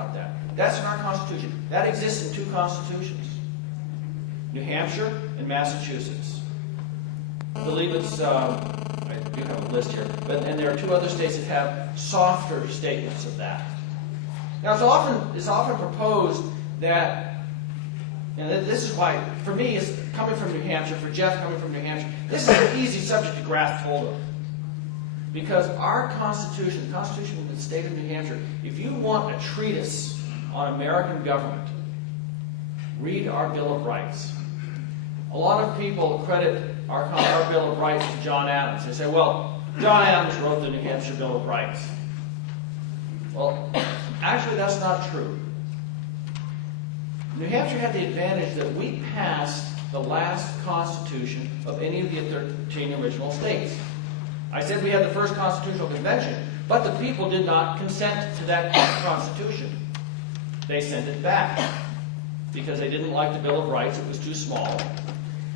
about that. That's in our Constitution. That exists in 2 constitutions, New Hampshire and Massachusetts. I believe it's, I do have a list here, and there are 2 other states that have softer statements of that. Now, it's often proposed that, and this is why, for me, is coming from New Hampshire, for Jeff coming from New Hampshire, this is an easy subject to grasp hold of. Because our Constitution, the Constitution of the state of New Hampshire, if you want a treatise on American government, read our Bill of Rights. A lot of people credit our Bill of Rights to John Adams. They say, well, John Adams wrote the New Hampshire Bill of Rights. Well, actually that's not true. New Hampshire had the advantage that we passed the last constitution of any of the 13 original states. I said we had the first constitutional convention, but the people did not consent to that constitution. They sent it back because they didn't like the Bill of Rights, it was too small,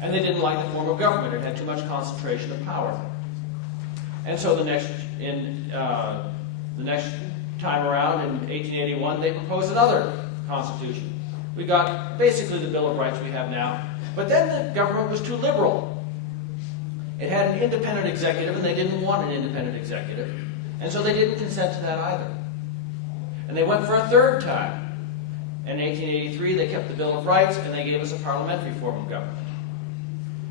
and they didn't like the form of government, it had too much concentration of power. And so the next time around, in 1881, they proposed another constitution. We got basically the Bill of Rights we have now, but then the government was too liberal. It had an independent executive, and they didn't want an independent executive, and so they didn't consent to that either. And they went for a 3rd time. In 1883, they kept the Bill of Rights, and they gave us a parliamentary form of government.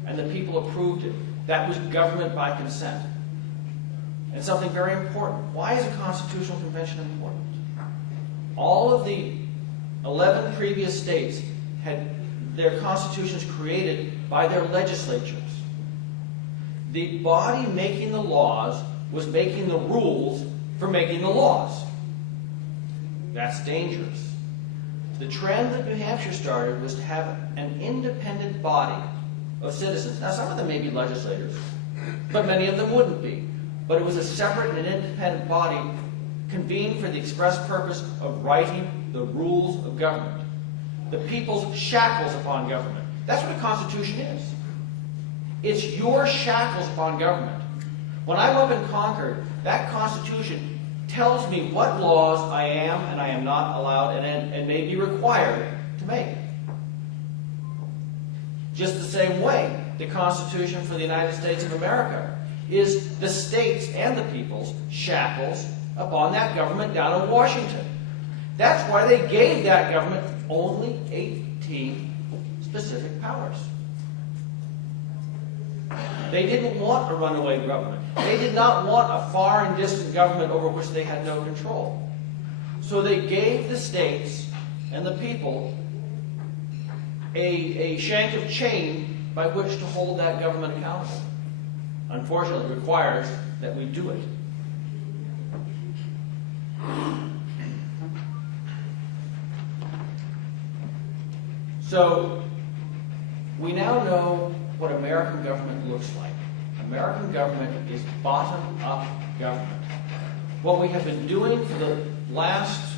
And the people approved it. That was government by consent. And something very important. Why is a constitutional convention important? All of the 11 previous states had their constitutions created by their legislatures. The body making the laws was making the rules for making the laws. That's dangerous. The trend that New Hampshire started was to have an independent body of citizens. Now, some of them may be legislators, but many of them wouldn't be. But it was a separate and independent body convened for the express purpose of writing the rules of government. The people's shackles upon government. That's what a constitution is. It's your shackles upon government. When I'm up in Concord, that Constitution tells me what laws I am and I am not allowed and may be required to make. Just the same way, the Constitution for the United States of America is the states and the people's shackles upon that government down in Washington. That's why they gave that government only 18 specific powers. They didn't want a runaway government. They did not want a far and distant government over which they had no control. So they gave the states and the people a shank of chain by which to hold that government accountable. Unfortunately, it requires that we do it. So we now know what American government looks like. American government is bottom-up government. What we have been doing for the last,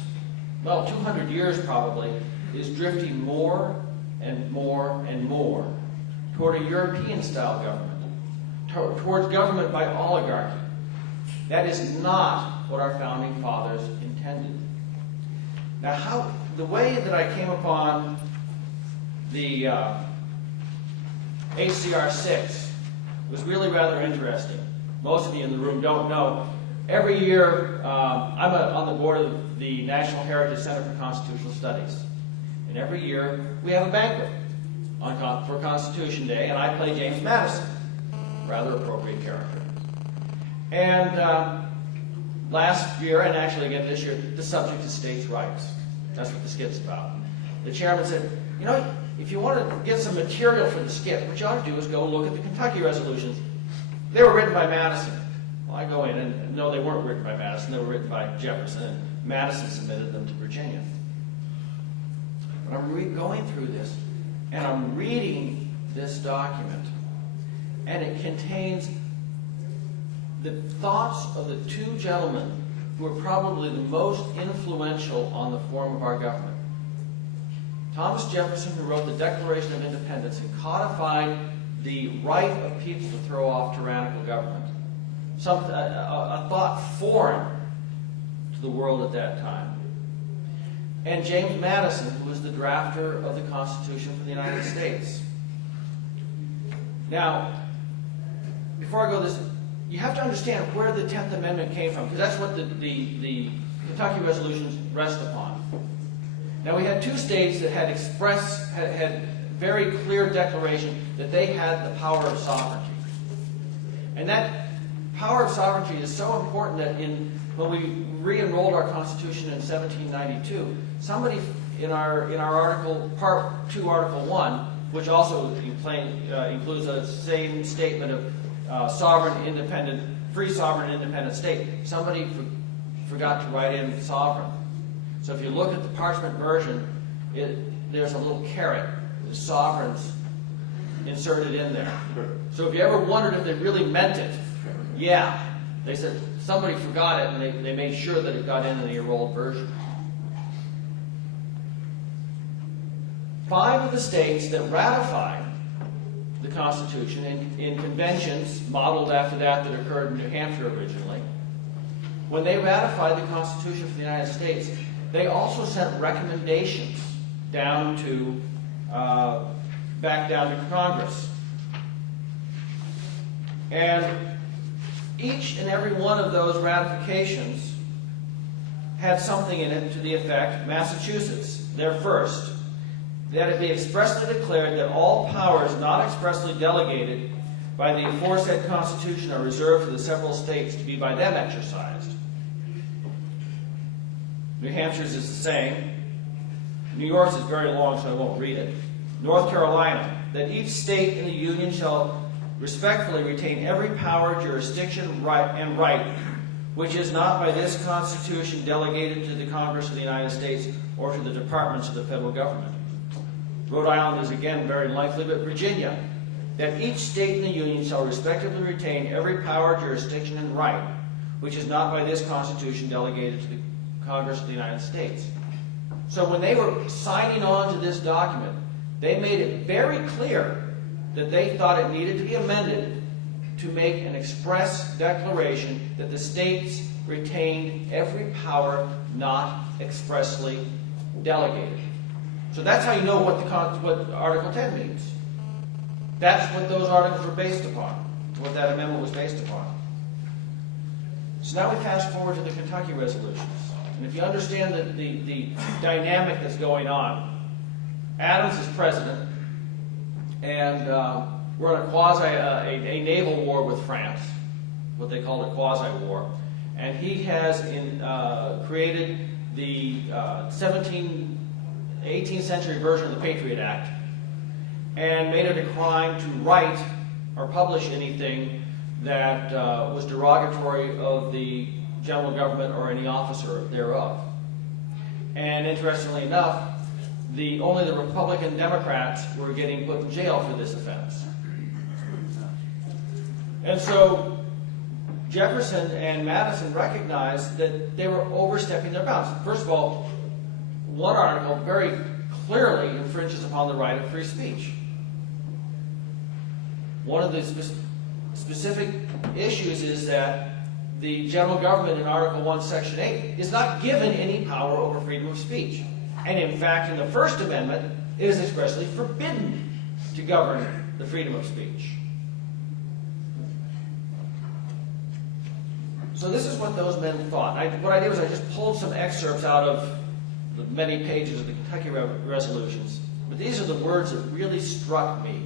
200 years probably, is drifting more and more and more toward a European-style government, towards government by oligarchy. That is not what our founding fathers intended. Now, the way that I came upon the HCR 6 was really rather interesting. Most of you in the room don't know. Every year, I'm on the board of the National Heritage Center for Constitutional Studies. And every year, we have a banquet for Constitution Day, and I play James Madison, rather appropriate character. And last year, and actually again this year, the subject is states' rights. That's what the skit's about. The chairman said, you know, if you want to get some material for the skit, what you ought to do is go look at the Kentucky resolutions. They were written by Madison. Well, I go in, and no, they weren't written by Madison. They were written by Jefferson, and Madison submitted them to Virginia. But I'm going through this, and I'm reading this document, and it contains the thoughts of the 2 gentlemen who are probably the most influential on the form of our government. Thomas Jefferson, who wrote the Declaration of Independence and codified the right of people to throw off tyrannical government. A thought foreign to the world at that time. and James Madison, who was the drafter of the Constitution for the United States. Now, before I go this, you have to understand where the 10th Amendment came from, because that's what the Kentucky resolutions rest upon. Now, we had two states that had had very clear declaration that they had the power of sovereignty. And that power of sovereignty is so important that when we re-enrolled our Constitution in 1792, somebody in our article, Part 2, Article 1, which also includes a same statement of free sovereign independent state, somebody forgot to write in sovereign. So if you look at the parchment version, there's a little caret, the sovereigns inserted in there. So if you ever wondered if they really meant it, yeah, they said somebody forgot it, and they made sure that it got in the enrolled version. 5 of the states that ratified the Constitution in conventions modeled after that occurred in New Hampshire originally, when they ratified the Constitution for the United States, they also sent recommendations down to back down to Congress. And each and every one of those ratifications had something in it to the effect, Massachusetts, their first, that it be expressly declared that all powers not expressly delegated by the aforesaid Constitution are reserved to the several states to be by them exercised. New Hampshire's is the same. New York's is very long, so I won't read it. North Carolina, that each state in the Union shall respectfully retain every power, jurisdiction, and right which is not by this Constitution delegated to the Congress of the United States or to the departments of the federal government. Rhode Island is again very likely, but Virginia, that each state in the Union shall respectively retain every power, jurisdiction, and right which is not by this Constitution delegated to the Congress of the United States. So when they were signing on to this document, they made it very clear that they thought it needed to be amended to make an express declaration that the states retained every power not expressly delegated. So that's how you know what Article 10 means. That's what those articles were based upon, what that amendment was based upon. So now we fast forward to the Kentucky resolutions. And if you understand the dynamic that's going on, Adams is president, and we're in a naval war with France, what they call a quasi-war, and he has created the 18th century version of the Patriot Act, and made it a crime to write or publish anything that was derogatory of the general government or any officer thereof. And interestingly enough, only the Republican Democrats were getting put in jail for this offense. And so Jefferson and Madison recognized that they were overstepping their bounds. First of all, one article very clearly infringes upon the right of free speech. One of the specific issues is that the general government in Article 1, Section 8 is not given any power over freedom of speech. And in fact, in the First Amendment, it is expressly forbidden to govern the freedom of speech. So this is what those men thought. What I did was I just pulled some excerpts out of the many pages of the Kentucky resolutions. But these are the words that really struck me.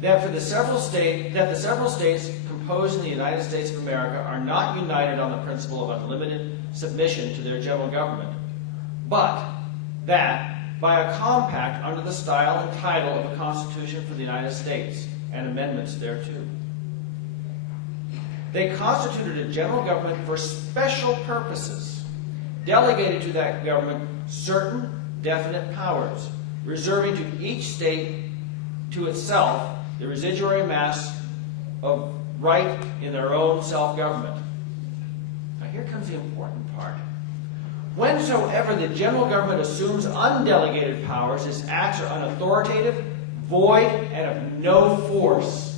That the several states composing the United States of America are not united on the principle of unlimited submission to their general government, but that by a compact under the style and title of a Constitution for the United States and amendments thereto, they constituted a general government for special purposes, delegated to that government certain definite powers, reserving to each state to itself the residuary mass of right in their own self-government. Now here comes the important part. Whensoever the general government assumes undelegated powers, its acts are unauthoritative, void, and of no force.